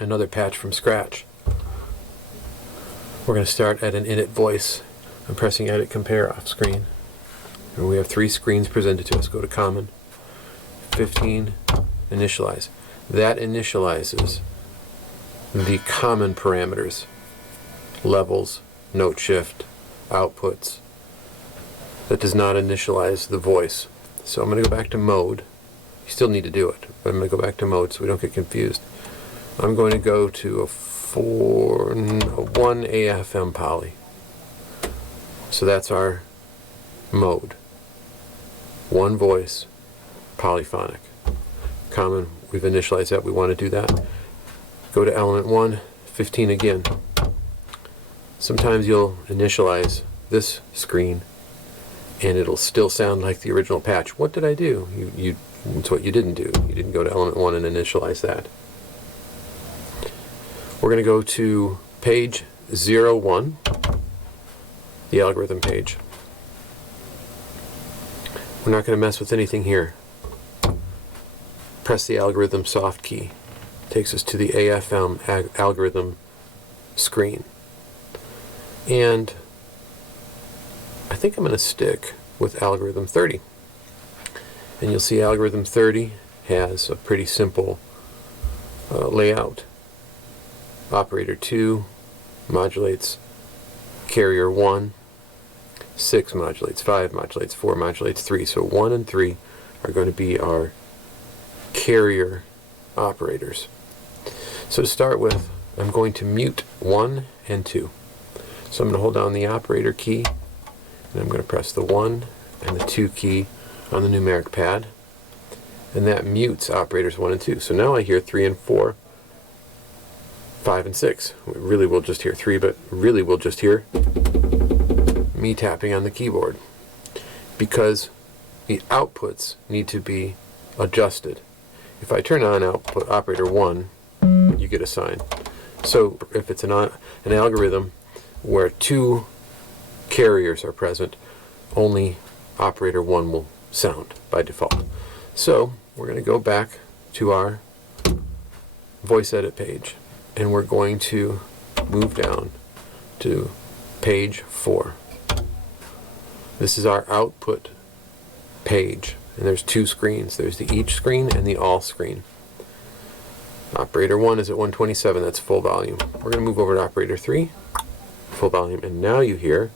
another patch from scratch. We're going to start at an init voice. I'm pressing edit compare off screen. And we have 3 screens presented to us. Go to common, 15, initialize. That initializes the common parameters, levels, note shift, outputs. That does not initialize the voice. So I'm going to go back to mode. You still need to do it, but I'm going to go back to mode so we don't get confused. I'm going to go to a 1 AFM poly. So that's our mode. 1 voice, polyphonic. Common, we've initialized that, we want to do that. Go to element 1, 15 again. Sometimes you'll initialize this screen and it'll still sound like the original patch. What did I do? It's what you didn't do. You didn't go to element 1 and initialize that. We're going to go to page 01, the algorithm page. We're not going to mess with anything here. Press the algorithm soft key. Takes us to the AFM algorithm screen. And I think I'm going to stick with algorithm 30. And you'll see algorithm 30 has a pretty simple layout. Operator 2 modulates carrier 1, 6 modulates 5, modulates 4, modulates 3. So 1 and 3 are going to be our carrier operators. So to start with, I'm going to mute 1 and 2. So I'm going to hold down the operator key, and I'm going to press the 1 and the 2 key on the numeric pad, and that mutes operators 1 and 2. So now I hear 3 and 4, 5 and 6. Really we'll just hear 3, but really we'll just hear me tapping on the keyboard, because the outputs need to be adjusted. If I turn on output operator 1, you get a sign. So if it's an algorithm where 2 carriers are present, only operator 1 will sound by default. So we're going to go back to our voice edit page, and we're going to move down to page 4. This is our output page, and there's 2 screens. There's the each screen and the all screen. Operator 1 is at 127, that's full volume. We're going to move over to operator 3, full volume, and now you hear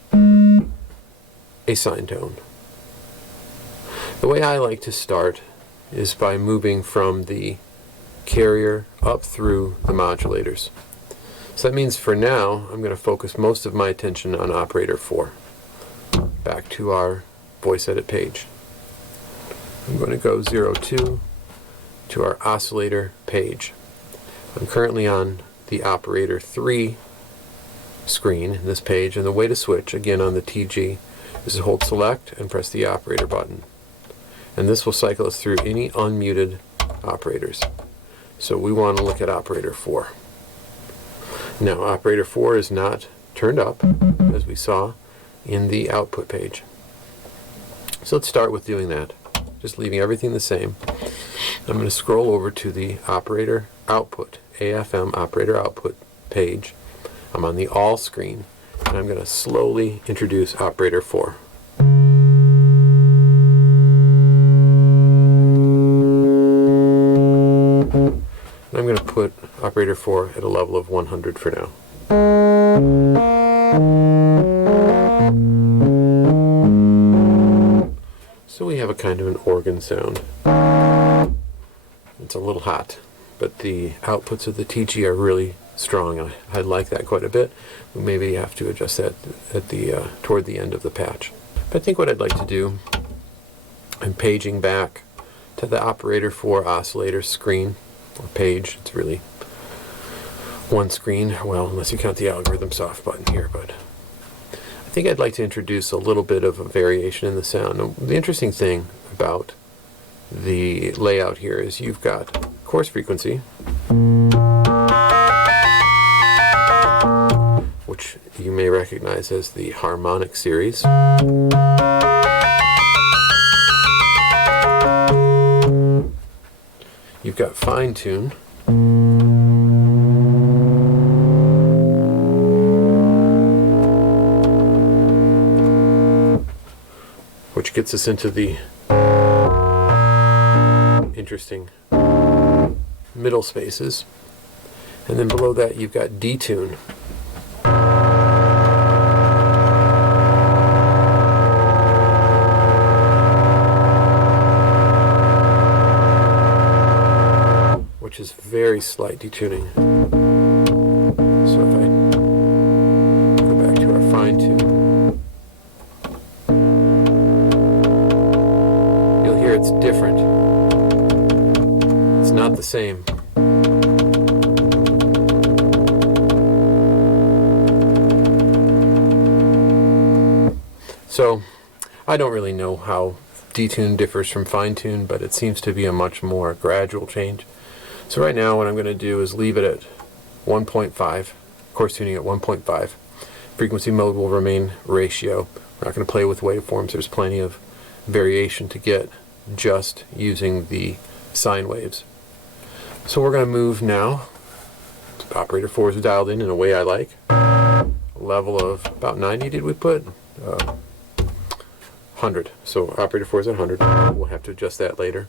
a sine tone. The way I like to start is by moving from the carrier up through the modulators. So that means for now I'm going to focus most of my attention on operator 4. Back to our voice edit page. I'm going to go 02 to our oscillator page. I'm currently on the operator 3 screen in this page, and the way to switch, again on the TG, is to hold select and press the operator button. And this will cycle us through any unmuted operators. So we want to look at operator 4. Now operator 4 is not turned up, as we saw in the output page. So let's start with doing that. Just leaving everything the same. I'm going to scroll over to the operator output, AFM operator output page. I'm on the all screen, and I'm going to slowly introduce operator 4. And I'm going to put operator 4 at a level of 100 for now. So we have a kind of an organ sound. It's a little hot, but the outputs of the TG are really strong. I like that quite a bit. We maybe have to adjust that at the toward the end of the patch. But I think what I'd like to do, I'm paging back to the operator 4 oscillator screen, or page. It's really one screen, well, unless you count the algorithm soft button here, but I think I'd like to introduce a little bit of a variation in the sound. Now, the interesting thing about the layout here is you've got coarse frequency, which you may recognize as the harmonic series. You've got fine tune, and then you've got gets us into the interesting middle spaces. And then below that you've got detune. Which is very slight detuning. So if I go back to our fine tune, you'll hear it's different. It's not the same. So I don't really know how detune differs from fine tune, but it seems to be a much more gradual change. So right now what I'm going to do is leave it at 1.5, coarse tuning at 1.5. Frequency mode will remain ratio. We're not going to play with waveforms. There's plenty of variation to get just using the sine waves. So we're going to move now. Operator 4 is dialed in a way I like. Level of about 90 did we put? 100. So operator 4 is at 100. We'll have to adjust that later.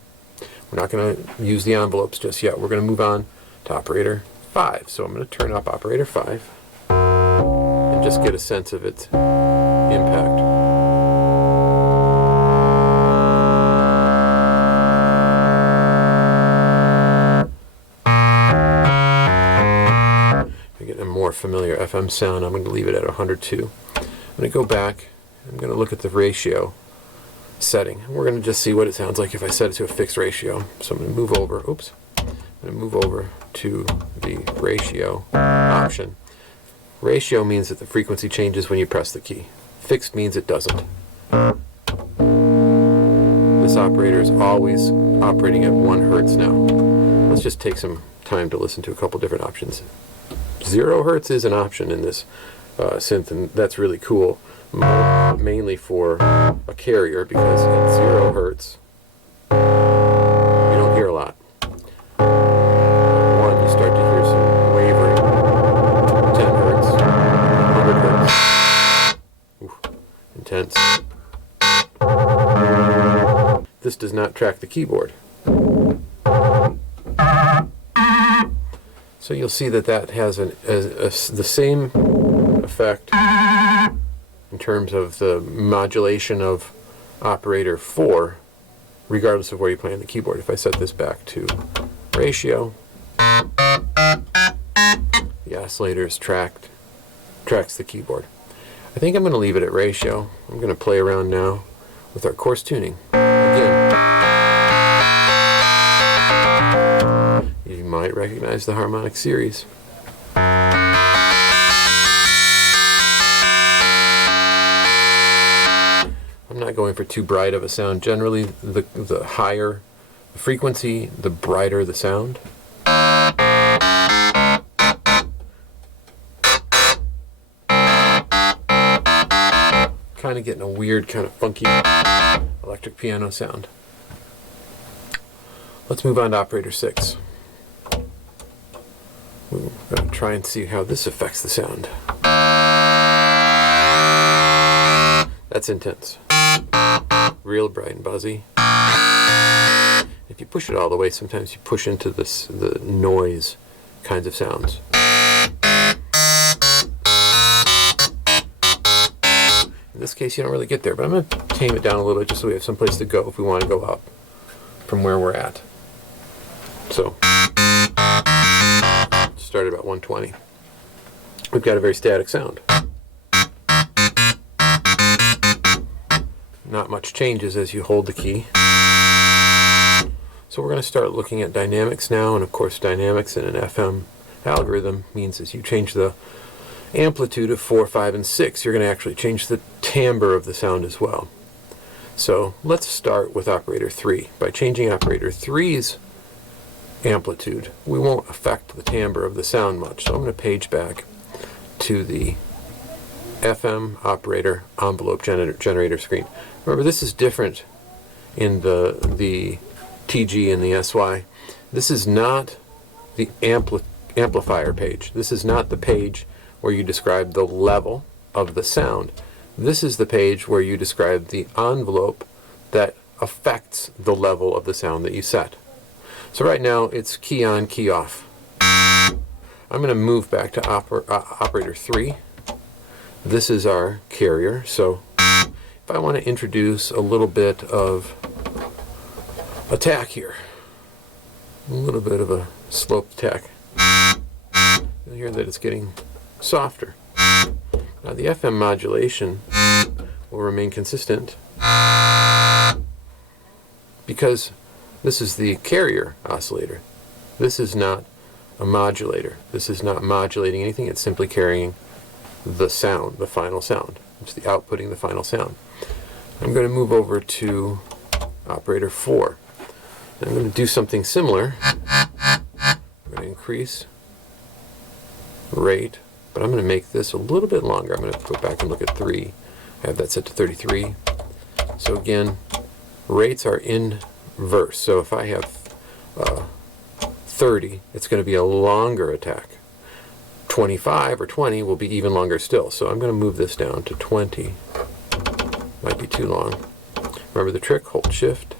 We're not going to use the envelopes just yet. We're going to move on to operator 5. So I'm going to turn up operator 5 and just get a sense of its impact. To get a more familiar FM sound, I'm going to leave it at 102. I'm going to go back. I'm going to look at the ratio setting. We're going to just see what it sounds like if I set it to a fixed ratio. So I'm going to move over, oops, I'm going to move over to the ratio option. Ratio means that the frequency changes when you press the key. Fixed means it doesn't. This operator is always operating at 1 Hertz now. Let's just take some time to listen to a couple different options. 0 Hertz is an option in this synth, and that's really cool. Mainly for a carrier, because at 0 Hertz you don't hear a lot. 1, you start to hear some wavering. 10 Hertz, 100 Hertz. Oof, intense. This does not track the keyboard. So you'll see that that has the same effect in terms of the modulation of operator 4, regardless of where you play on the keyboard. If I set this back to ratio, the oscillator tracks the keyboard. I think I'm going to leave it at ratio. I'm going to play around now with our coarse tuning. Again, you might recognize the harmonic series. I'm not going for too bright of a sound. Generally, the higher the frequency, the brighter the sound. Kind of getting a weird, kind of funky electric piano sound. Let's move on to operator 6. We're going to try and see how this affects the sound. That's intense. Real bright and buzzy. If you push it all the way, sometimes you push into the noise kinds of sounds. In this case, you don't really get there, but I'm going to tame it down a little bit just so we have some place to go if we want to go up from where we're at. So, start at about 120. We've got a very static sound. Not much changes as you hold the key. So we're going to start looking at dynamics now, and of course dynamics in an FM algorithm means as you change the amplitude of 4, 5, and 6, you're going to actually change the timbre of the sound as well. So let's start with operator 3. By changing operator 3's amplitude, we won't affect the timbre of the sound much. So I'm going to page back to the FM operator envelope generator screen. Remember, this is different in the TG and the SY. This is not the amplifier page. This is not the page where you describe the level of the sound. This is the page where you describe the envelope that affects the level of the sound that you set. So right now it's key on, key off. I'm going to move back to operator 3. This is our carrier, so if I want to introduce a little bit of attack here, a little bit of a sloped attack, you'll hear that it's getting softer. Now the FM modulation will remain consistent because this is the carrier oscillator. This is not a modulator. This is not modulating anything. It's simply carrying the sound, the final sound. It's the outputting the final sound. I'm going to move over to operator 4. And I'm going to do something similar. I'm going to increase rate, but I'm going to make this a little bit longer. I'm going to go back and look at 3. I have that set to 33. So again, rates are inverse. So if I have 30, it's going to be a longer attack. 25 or 20 will be even longer still. So I'm going to move this down to 20. Might be too long. Remember the trick, hold shift.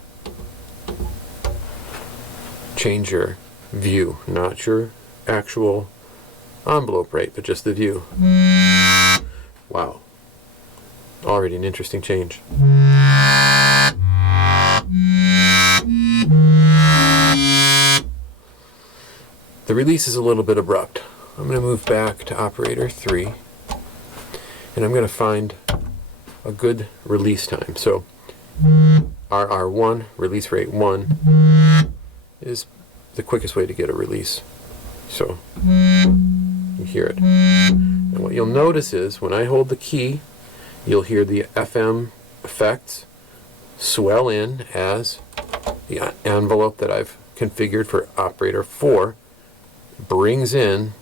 Change your view, not your actual envelope rate, but just the view. Wow. Already an interesting change. The release is a little bit abrupt. I'm going to move back to operator 3, and I'm going to find a good release time. So RR1, release rate 1, is the quickest way to get a release. So you hear it. And what you'll notice is when I hold the key, you'll hear the FM effects swell in as the envelope that I've configured for operator 4 brings in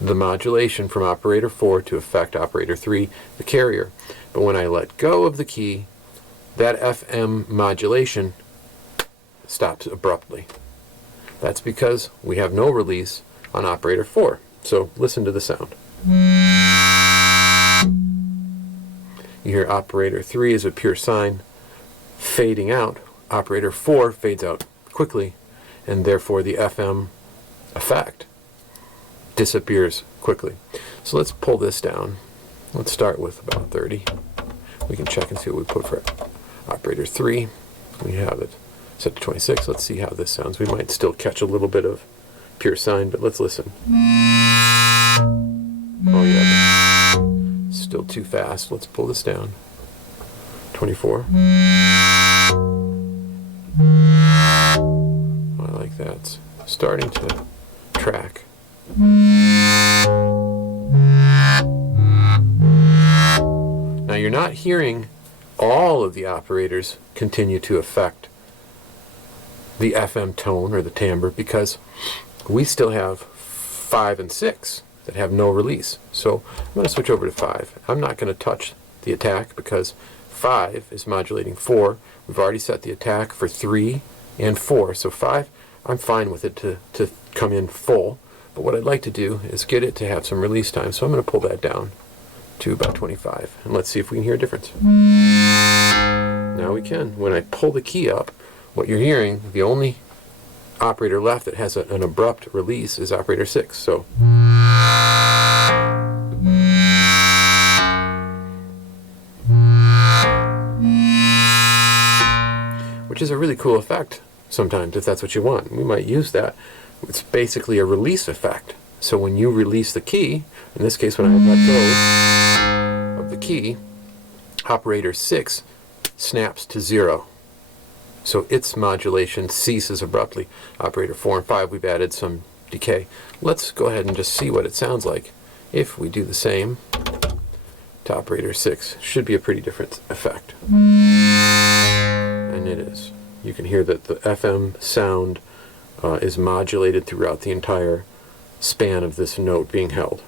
the modulation from operator 4 to affect operator 3, the carrier. But when I let go of the key, that FM modulation stops abruptly. That's because we have no release on operator 4. So listen to the sound. You hear operator 3 is a pure sine fading out. Operator 4 fades out quickly, and therefore the FM effect disappears quickly. So let's pull this down. Let's start with about 30. We can check and see what we put for operator 3. We have it set to 26. Let's see how this sounds. We might still catch a little bit of pure sine, but let's listen. Oh yeah, still too fast. Let's pull this down. 24. I like that. It's starting to track. Now you're not hearing all of the operators continue to affect the FM tone or the timbre because we still have 5 and 6 that have no release. So I'm going to switch over to 5. I'm not going to touch the attack because 5 is modulating 4. We've already set the attack for 3 and 4. So 5, I'm fine with it to come in full. But what I'd like to do is get it to have some release time. So I'm going to pull that down to about 25. And let's see if we can hear a difference. Now we can. When I pull the key up, what you're hearing, the only operator left that has an abrupt release is operator 6. So which is a really cool effect sometimes if that's what you want. We might use that. It's basically a release effect. So when you release the key, in this case when I let go of the key, operator 6 snaps to 0. So its modulation ceases abruptly. Operator 4 and 5, we've added some decay. Let's go ahead and just see what it sounds like if we do the same to operator 6. Should be a pretty different effect. And it is. You can hear that the FM sound is modulated throughout the entire span of this note being held.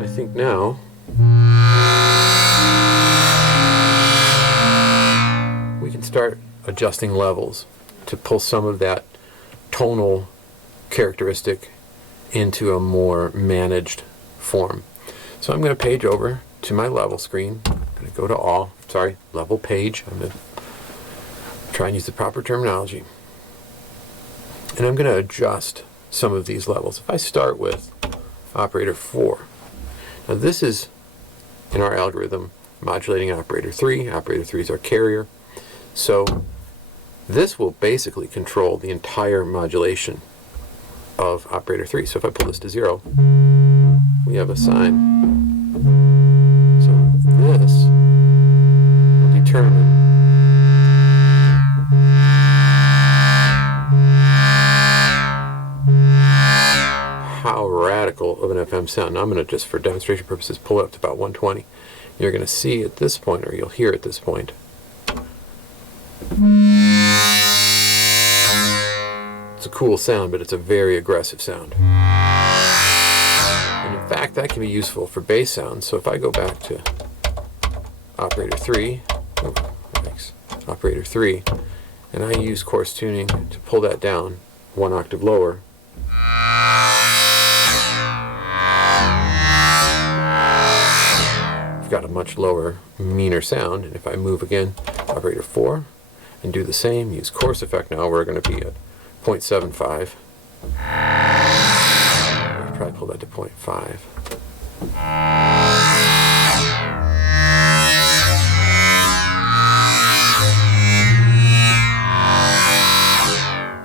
I think now we can start adjusting levels to pull some of that tonal characteristic into a more managed form. So I'm going to page over to my level screen. I'm going to go to all, level page. I'm going to try and use the proper terminology. And I'm going to adjust some of these levels. If I start with operator 4, now this is, in our algorithm, modulating operator 3. Operator 3 is our carrier. So this will basically control the entire modulation of operator 3. So if I pull this to 0, we have a sine. So this will determine how radical of an FM sound. Now I'm going to just, for demonstration purposes, pull it up to about 120. You're going to see at this point, or you'll hear at this point, it's a cool sound, but it's a very aggressive sound. And in fact, that can be useful for bass sounds. So if I go back to operator 3, operator 3, and I use coarse tuning to pull that down 1 octave lower, I've got a much lower, meaner sound. And if I move again, operator 4, and do the same, use coarse effect, now we're going to be at 0.75. I'll try to pull that to 0.5.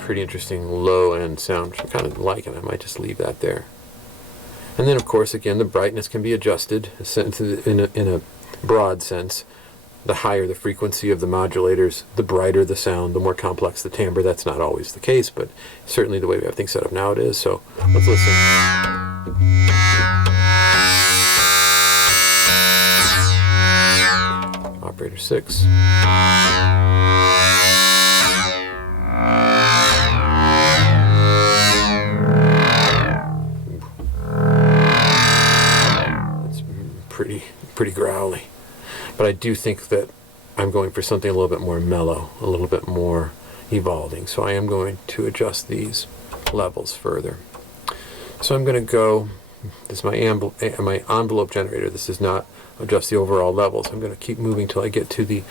Pretty interesting low-end sound, which I kind of like, and I might just leave that there. And then, of course, again, the brightness can be adjusted in a broad sense. The higher the frequency of the modulators, the brighter the sound, the more complex the timbre. That's not always the case, but certainly the way we have things set up now it is. So let's listen. Operator 6. That's pretty growly. But I do think that I'm going for something a little bit more mellow, a little bit more evolving. So I am going to adjust these levels further. So I'm going to go, this is my envelope generator. This does not adjust the overall levels. I'm going to keep moving till I get to the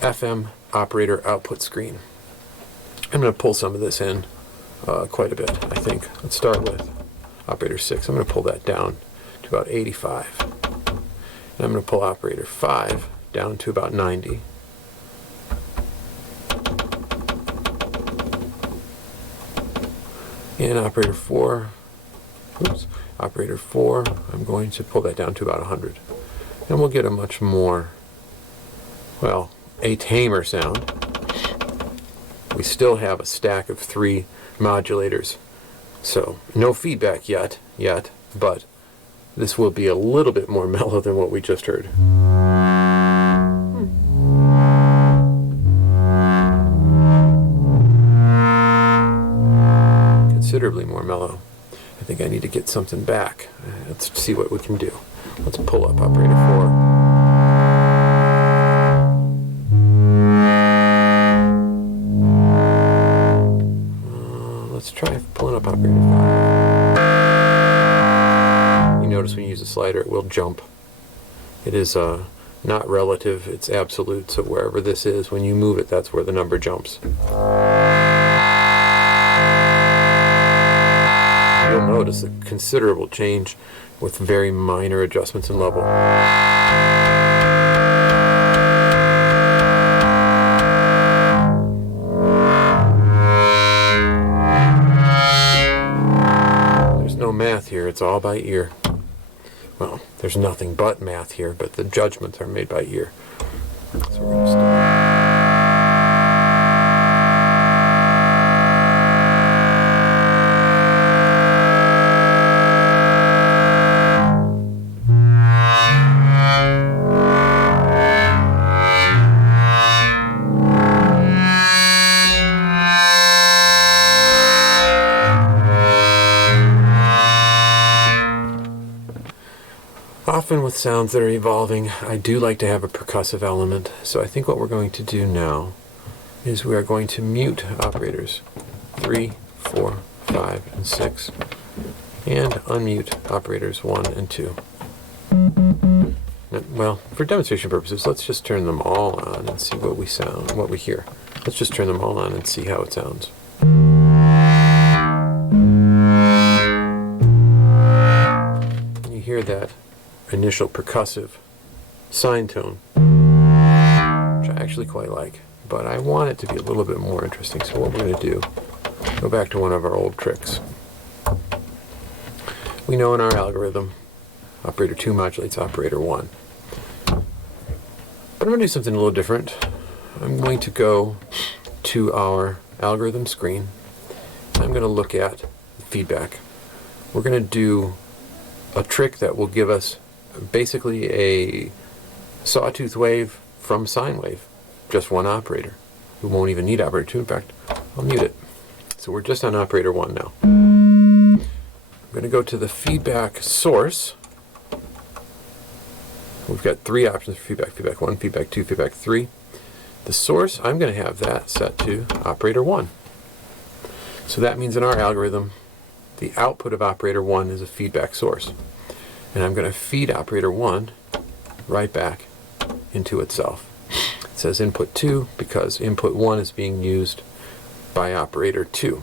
FM operator output screen. I'm going to pull some of this in quite a bit, I think. Let's start with operator 6. I'm going to pull that down to about 85. And I'm going to pull operator 5 down to about 90. And operator 4, I'm going to pull that down to about 100. And we'll get a much more, well, a tamer sound. We still have a stack of 3 modulators. So no feedback yet, but this will be a little bit more mellow than what we just heard. Considerably more mellow. I think I need to get something back. Let's see what we can do. Let's pull up operator 4. Let's try pulling up operator 5. Notice when you use a slider it will jump. It is not relative, it's absolute, so wherever this is, when you move it, that's where the number jumps. You'll notice a considerable change with very minor adjustments in level. There's no math here, it's all by ear. Well, there's nothing but math here, but the judgments are made by ear. So we're going to start. Often with sounds that are evolving, I do like to have a percussive element. So I think what we're going to do now is we are going to mute operators 3, 4, 5, and 6. and unmute operators 1 and 2. Well, for demonstration purposes, let's just turn them all on and see what we hear. Let's just turn them all on and see how it sounds. You hear that initial percussive sine tone, which I actually quite like, but I want it to be a little bit more interesting. So what we're going to do, go back to one of our old tricks. We know in our algorithm, operator 2 modulates operator 1. But I'm going to do something a little different. I'm going to go to our algorithm screen. I'm going to look at feedback. We're going to do a trick that will give us basically a sawtooth wave from sine wave, just one operator. We won't even need operator 2. In fact, I'll mute it. So we're just on operator 1 now. I'm going to go to the feedback source. We've got 3 options for feedback: feedback 1, feedback 2, feedback 3. The source, I'm going to have that set to operator 1. So that means in our algorithm, the output of operator 1 is a feedback source. And I'm going to feed operator 1 right back into itself. It says input 2 because input 1 is being used by operator 2.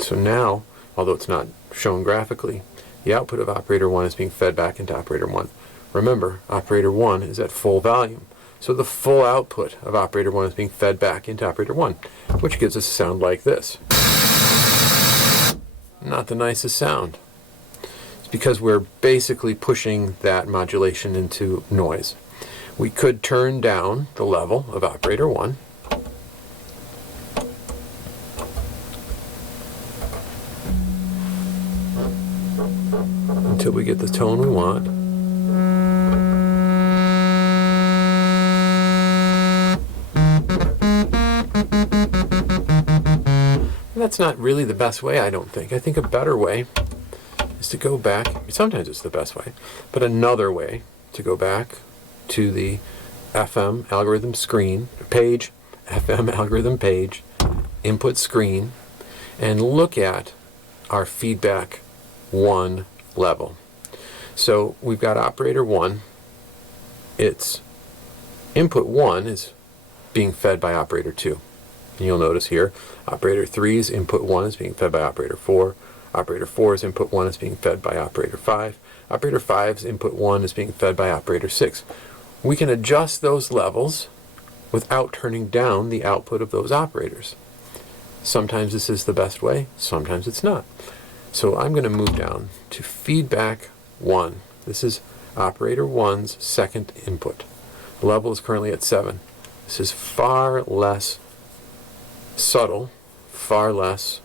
So now, although it's not shown graphically, the output of operator 1 is being fed back into operator 1. Remember, operator 1 is at full volume. So the full output of operator 1 is being fed back into operator 1, which gives us a sound like this. Not the nicest sound. It's because we're basically pushing that modulation into noise. We could turn down the level of operator 1. Until we get the tone we want. That's not really the best way, I don't think. I think a better way is to go back. Sometimes it's the best way, but another way to go back to the FM algorithm screen page, FM algorithm page, input screen, and look at our feedback 1 level. So we've got operator 1. Its input 1 is being fed by operator 2. And you'll notice here, operator 3's input 1 is being fed by operator 4. Operator 4's input 1 is being fed by operator 5. Operator 5's input 1 is being fed by operator 6. We can adjust those levels without turning down the output of those operators. Sometimes this is the best way, sometimes it's not. So I'm going to move down to feedback 1. This is operator 1's second input. The level is currently at 7. This is far less subtle, far less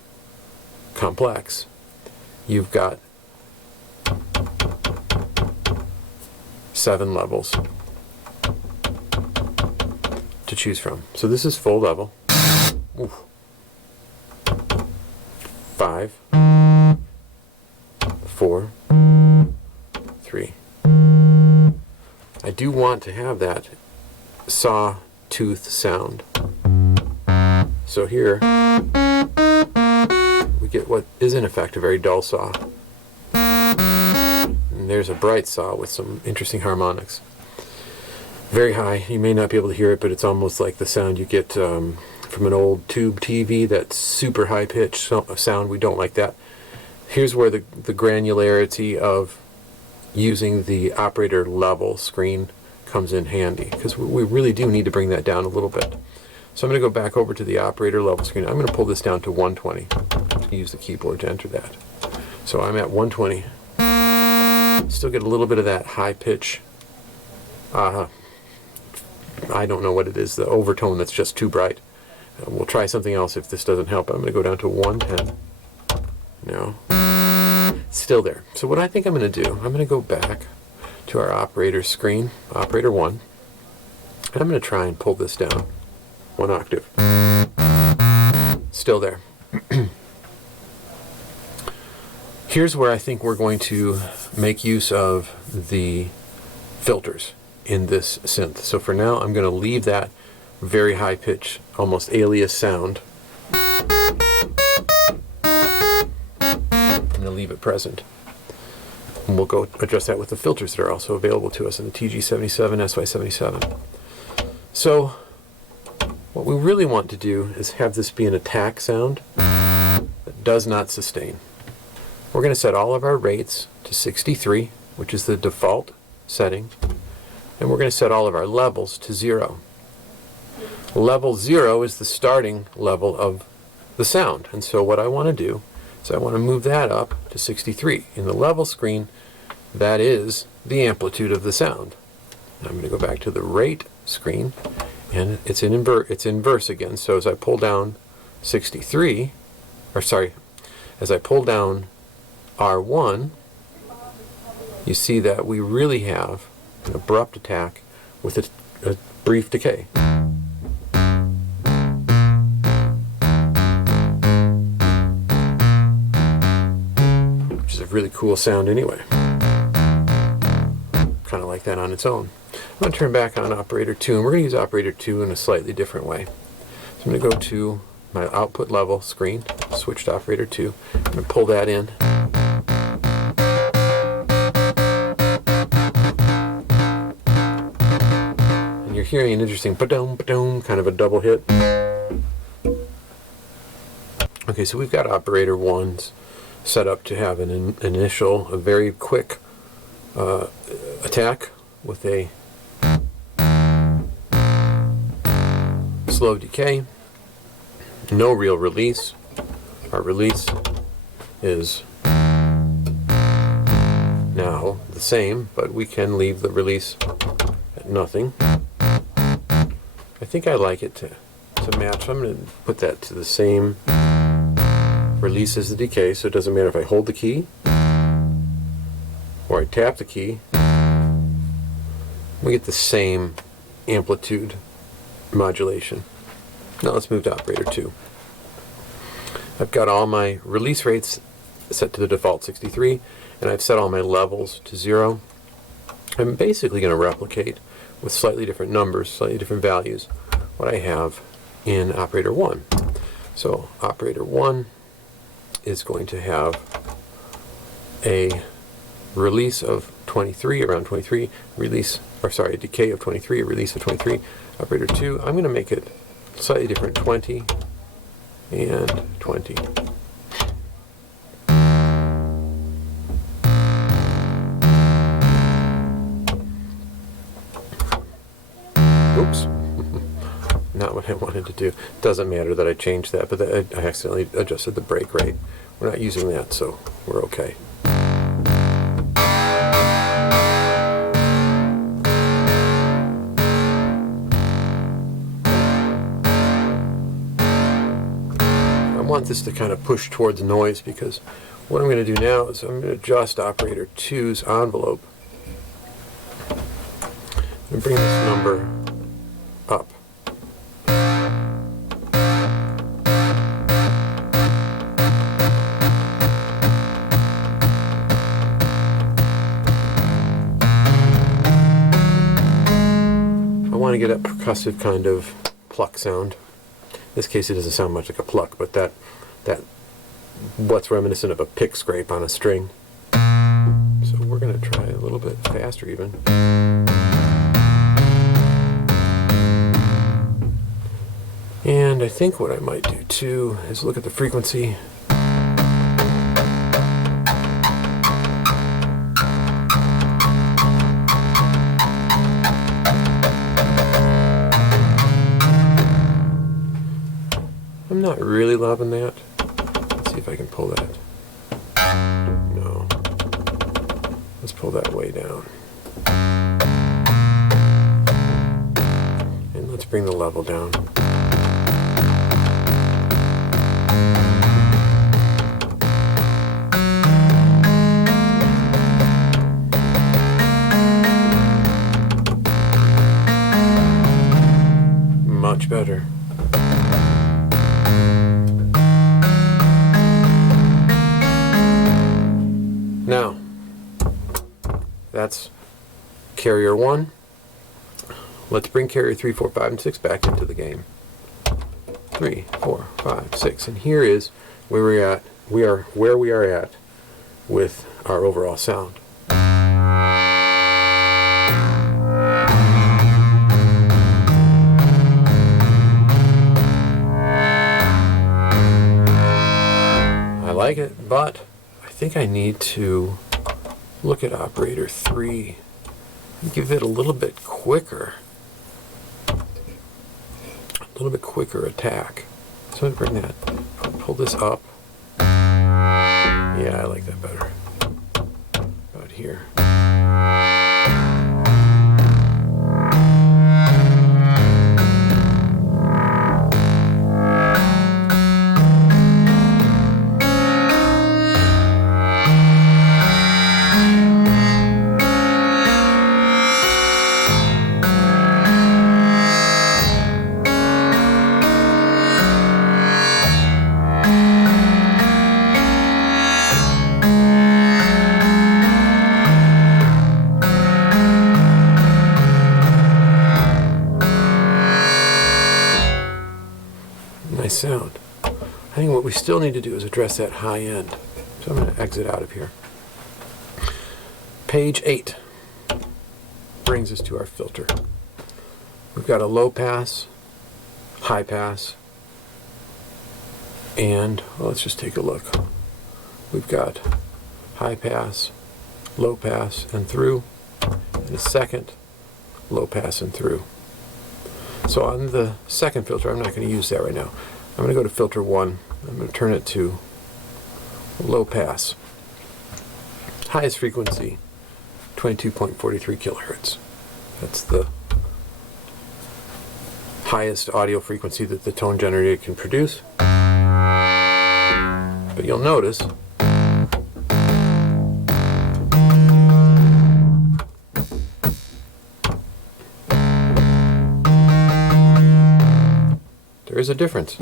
complex. You've got 7 levels to choose from. So this is full level. Oof. 5, 4, 3. I do want to have that sawtooth sound. So here we get what is in effect a very dull saw. And there's a bright saw with some interesting harmonics. Very high. You may not be able to hear it, but it's almost like the sound you get from an old tube TV, that super high-pitched sound. We don't like that. Here's where the granularity of using the operator level screen comes in handy, because we really do need to bring that down a little bit. So I'm going to go back over to the operator level screen. I'm going to pull this down to 120. Use the keyboard to enter that. So I'm at 120. Still get a little bit of that high pitch. I don't know what it is, the overtone that's just too bright. We'll try something else if this doesn't help. I'm going to go down to 110. No. Still there. So what I think I'm going to do, I'm going to go back to our operator screen, operator 1, and I'm going to try and pull this down 1 octave. Still there. Here's where I think we're going to make use of the filters in this synth. So for now, I'm going to leave that very high pitch, almost alias sound. I'm going to leave it present. And we'll go address that with the filters that are also available to us in the TG77 SY77. So what we really want to do is have this be an attack sound that does not sustain. We're going to set all of our rates to 63, which is the default setting, and we're going to set all of our levels to 0. Level 0 is the starting level of the sound, and so what I want to do is I want to move that up to 63. In the level screen, that is the amplitude of the sound. Now I'm going to go back to the rate screen, and it's inverse again. So as I pull down 63, or sorry, as I pull down R1, you see that we really have an abrupt attack with a brief decay. Which is a really cool sound anyway. Kind of like that on its own. I'm going to turn back on operator 2, and we're going to use operator 2 in a slightly different way. So I'm going to go to my output level screen, switch to operator 2, I'm going to pull that in. And you're hearing an interesting ba-dum, ba-dum, kind of a double hit. Okay, so we've got operator 1's set up to have an initial, a very quick attack with a slow decay, no real release. Our release is now the same, but we can leave the release at nothing. I think I like it to match. So I'm going to put that to the same release as the decay, so it doesn't matter if I hold the key or I tap the key. We get the same amplitude modulation. Now let's move to operator 2. I've got all my release rates set to the default 63, and I've set all my levels to 0. I'm basically going to replicate with slightly different numbers, slightly different values, what I have in operator 1. So operator 1 is going to have a release of 23, around 23, release, or sorry, a decay of 23, a release of 23. Operator 2, I'm going to make it slightly different, 20 and 20. Oops. Not what I wanted to do. Doesn't matter that I changed that, but I accidentally adjusted the break rate. We're not using that, so we're okay. I want this to kind of push towards noise, because what I'm going to do now is I'm going to adjust operator 2's envelope and bring this number up. I want to get a percussive kind of pluck sound. In this case it doesn't sound much like a pluck, but that what's reminiscent of a pick scrape on a string. So we're going to try a little bit faster even. And I think what I might do too is look at the frequency. I'm not really loving that. Let's see if I can pull that. No. Let's pull that way down. And let's bring the level down. Much better. Now, that's carrier 1. Let's bring carrier 3, 4, 5, and 6 back into the game. 3, 4, 5, 6, and here is where we're at. We are where we are at with our overall sound. but I think I need to look at operator 3 and give it a little bit quicker attack. So I'm going to bring that, pull this up. Yeah, I like that better. About here. Nice sound. I think what we still need to do is address that high end. So I'm going to exit out of here. Page 8 brings us to our filter. We've got a low pass, high pass, and well, let's just take a look. We've got high pass, low pass, and through, and a second low pass and through. So on the second filter, I'm not going to use that right now. I'm going to go to filter 1. I'm going to turn it to low pass. Highest frequency, 22.43 kilohertz. That's the highest audio frequency that the tone generator can produce. But you'll notice there is a difference.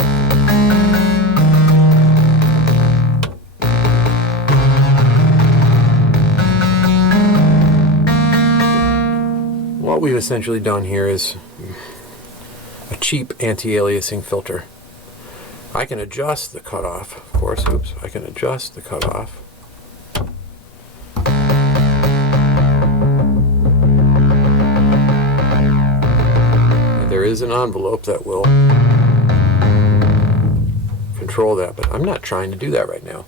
What we've essentially done here is a cheap anti-aliasing filter. I can adjust the cutoff, of course. Oops, I can adjust the cutoff. There is an envelope that will control that, but I'm not trying to do that right now.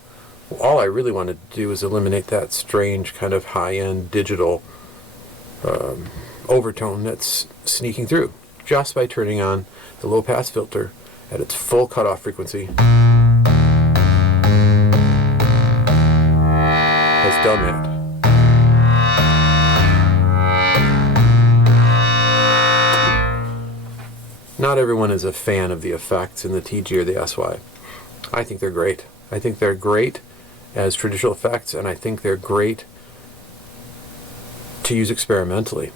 All I really want to do is eliminate that strange kind of high-end digital overtone that's sneaking through just by turning on the low-pass filter at its full cutoff frequency. Has done that. Not everyone is a fan of the effects in the TG or the SY. I think they're great. I think they're great as traditional effects, and I think they're great to use experimentally.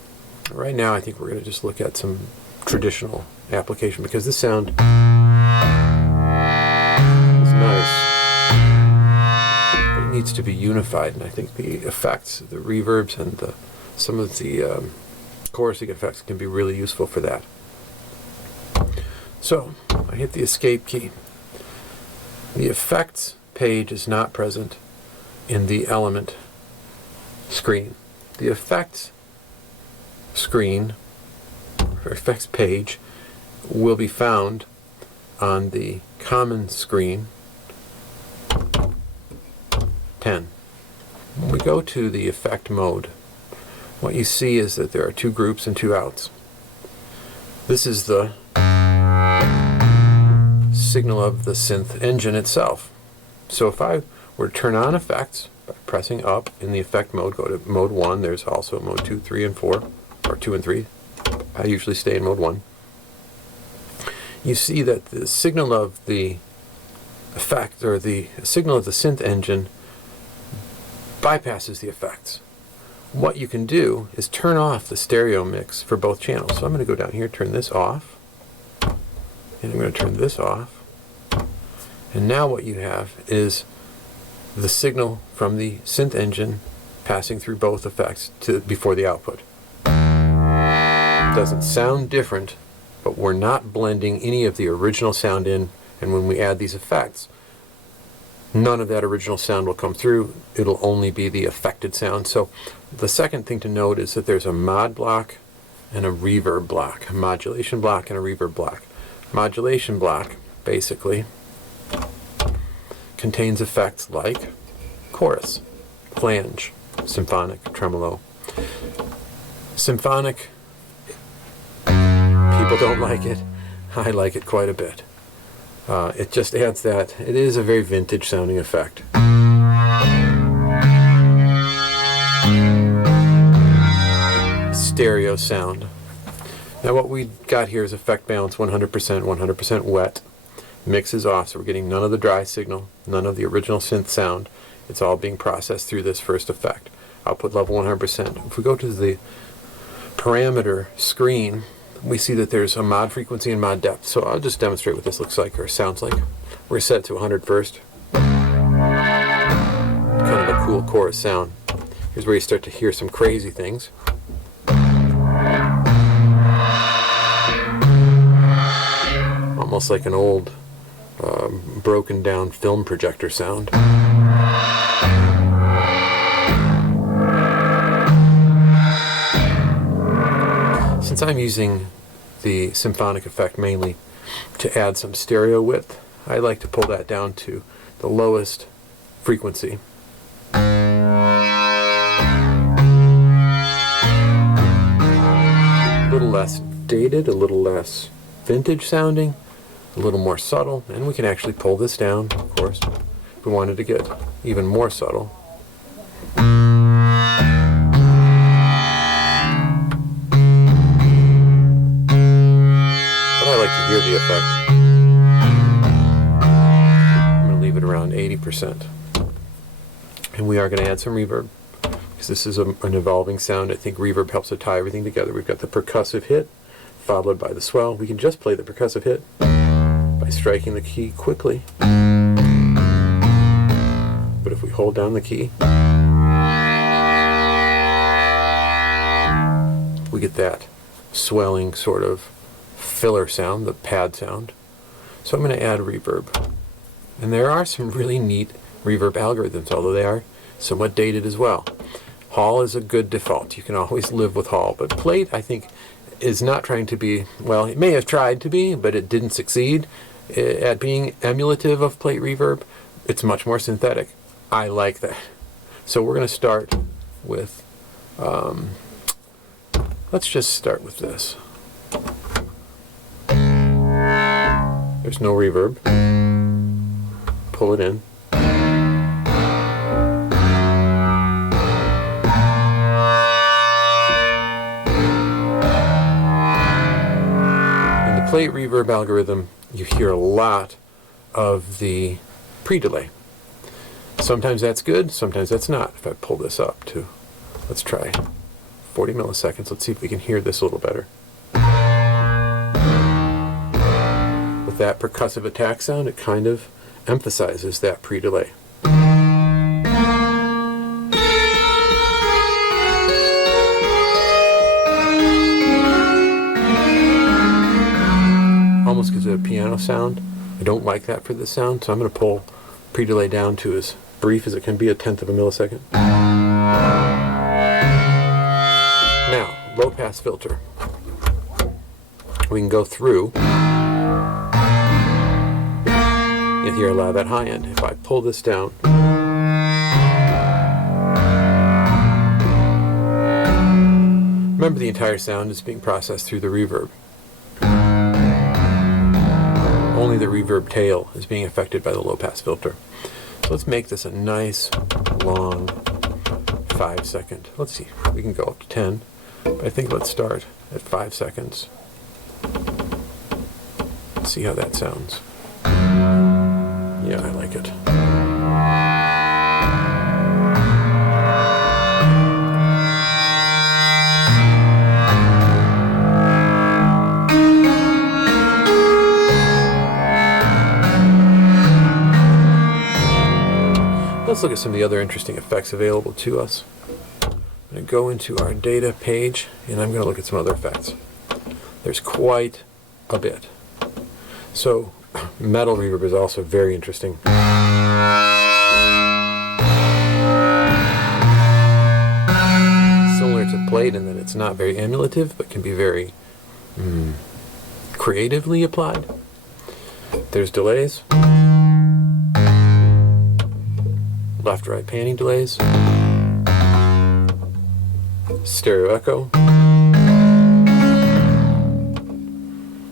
Right now, I think we're going to just look at some traditional application because this sound is nice, but it needs to be unified, and I think the effects, the reverbs, and some of the chorusing effects can be really useful for that. So, I hit the escape key. The effects page is not present in the element screen. The effects screen, or effects page, will be found on the common screen 10. When we go to the effect mode, what you see is that there are two groups and two outs. This is the signal of the synth engine itself. So if I were to turn on effects by pressing up in the effect mode, go to mode 1, there's also mode 2, 3, and 4, or 2 and 3. I usually stay in mode 1. You see that the signal of the effect, or the signal of the synth engine, bypasses the effects. What you can do is turn off the stereo mix for both channels. So I'm going to go down here, turn this off, and I'm going to turn this off. And now what you have is the signal from the synth engine passing through both effects before the output. It doesn't sound different, but we're not blending any of the original sound in, and when we add these effects, none of that original sound will come through. It'll only be the affected sound. So the second thing to note is that there's a mod block and a reverb block, a modulation block and a reverb block. Modulation block basically contains effects like chorus, flange, symphonic, tremolo. Symphonic, people don't like it. I like it quite a bit. It just adds that. It is a very vintage sounding effect. Stereo sound. Now what we got here is effect balance 100% wet. Mix is off, so we're getting none of the dry signal, none of the original synth sound. It's all being processed through this first effect. Output level 100%. If we go to the parameter screen, we see that there's a mod frequency and mod depth. So I'll just demonstrate what this looks like or sounds like. We're set to 100 first. Kind of a cool chorus sound. Here's where you start to hear some crazy things. Almost like an old broken down film projector sound. Since I'm using the symphonic effect mainly to add some stereo width, I like to pull that down to the lowest frequency. A little less dated, a little less vintage sounding, a little more subtle, and we can actually pull this down, of course, if we wanted to get even more subtle. But I like to hear the effect. I'm going to leave it around 80%. And we are going to add some reverb, because this is an evolving sound. I think reverb helps to tie everything together. We've got the percussive hit, followed by the swell. We can just play the percussive hit by striking the key quickly. But if we hold down the key, we get that swelling sort of filler sound, the pad sound. So I'm going to add reverb. And there are some really neat reverb algorithms, although they are somewhat dated as well. Hall is a good default. You can always live with Hall. But Plate, I think, is not trying to be, well, it may have tried to be, but it didn't succeed at being emulative of Plate reverb. It's much more synthetic. I like that. So we're going to start with, let's just start with this. There's no reverb. Pull it in. In the Plate reverb algorithm, you hear a lot of the pre-delay. Sometimes that's good, sometimes that's not. If I pull this up to, let's try 40 milliseconds. Let's see if we can hear this a little better. With that percussive attack sound, it kind of emphasizes that pre-delay. Almost gives it a piano sound. I don't like that for this sound, so I'm going to pull pre-delay down to as brief as it can be, 1/10 of a millisecond. Now, low pass filter. We can go through and hear a lot of that high end. If I pull this down, remember the entire sound is being processed through the reverb. Only the reverb tail is being affected by the low pass filter. So let's make this a nice long 5-second. Let's see, we can go up to 10, but I think let's start at 5 seconds. See how that sounds. Yeah, I like it. Let's look at some of the other interesting effects available to us. I'm going to go into our data page and I'm going to look at some other effects. There's quite a bit. So metal reverb is also very interesting. Similar to Plate in that it's not very emulative but can be very creatively applied. There's delays. left-right panning delays, stereo echo,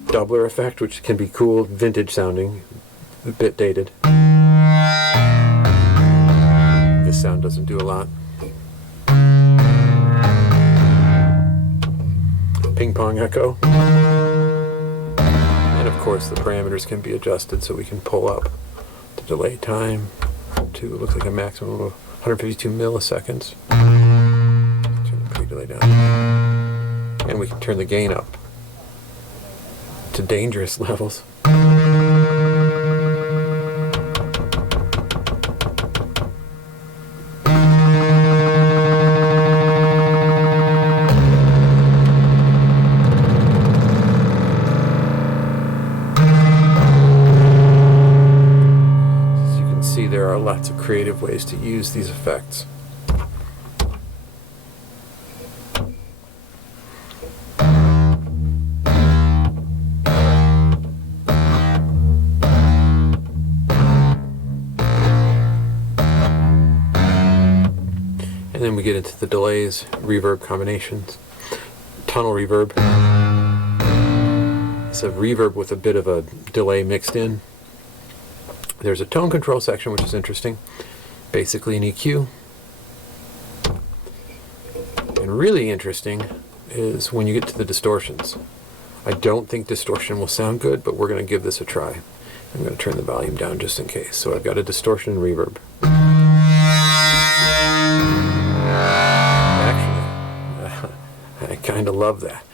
doubler effect, which can be cool, vintage sounding, a bit dated. This sound doesn't do a lot. Ping pong echo. And of course the parameters can be adjusted so we can pull up the delay time to look like a maximum of 152 milliseconds. Turn the pre-delay down. And we can turn the gain up to dangerous levels. There are lots of creative ways to use these effects. And then we get into the delays, reverb combinations. Tunnel reverb. It's a reverb with a bit of a delay mixed in. There's a tone control section, which is interesting. Basically an EQ. And really interesting is when you get to the distortions. I don't think distortion will sound good, but we're going to give this a try. I'm going to turn the volume down just in case. So I've got a distortion and reverb. Actually, I kind of love that.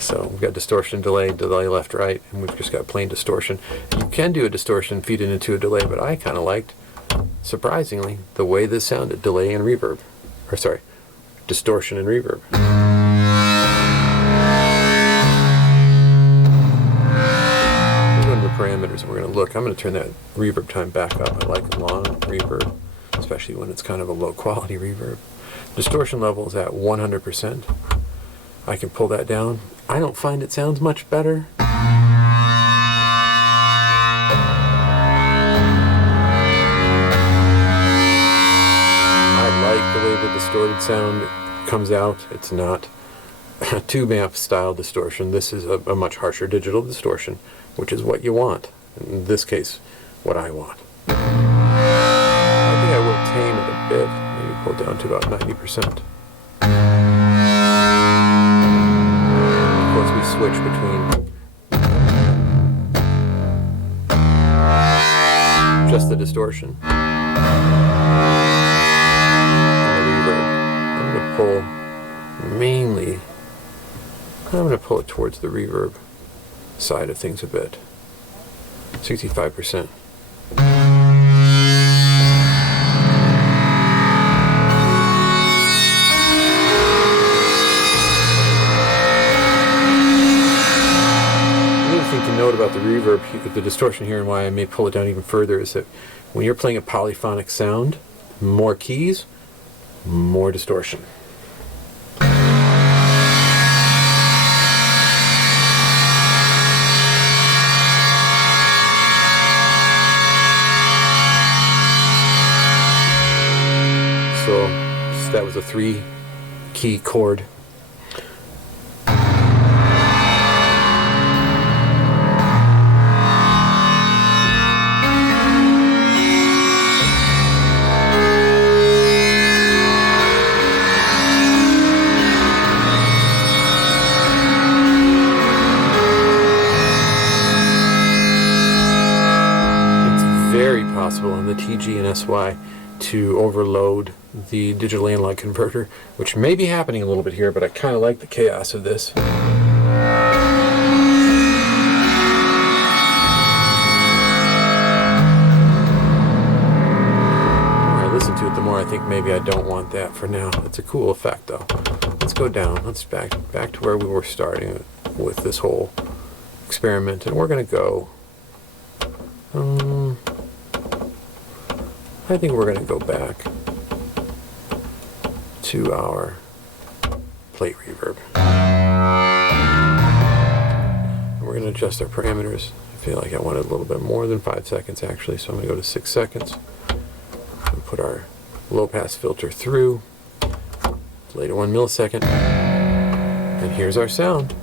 So we've got distortion, delay left, right, and we've just got plain distortion. You can do a distortion, feed it into a delay, but I kind of liked, surprisingly, the way this sounded, delay and reverb. Or sorry, distortion and reverb. Here's one of the parameters we're going to look. I'm going to turn that reverb time back up. I like long reverb, especially when it's kind of a low quality reverb. Distortion level is at 100%. I can pull that down. I don't find it sounds much better. I like the way the distorted sound comes out. It's not a tube amp style distortion. This is a much harsher digital distortion, which is what you want. In this case, what I want. I think I will tame it a bit. Maybe pull it down to about 90%. We switch between just the distortion and the reverb. I'm going to pull it towards the reverb side of things a bit. 65%. To note about the reverb, the distortion here, and why I may pull it down even further, is that when you're playing a polyphonic sound, more keys, more distortion. So that was a 3-key chord. On the TG and SY to overload the digital analog converter, which may be happening a little bit here, but I kind of like the chaos of this. The more I listen to it, the more I think maybe I don't want that for now. It's a cool effect though. Let's go down. Let's back to where we were starting with this whole experiment, and we're going to go I think we're going to go back to our plate reverb. And we're going to adjust our parameters. I feel like I wanted a little bit more than 5 seconds actually, so I'm going to go to 6 seconds. Put our low pass filter through. Later 1 millisecond. And here's our sound.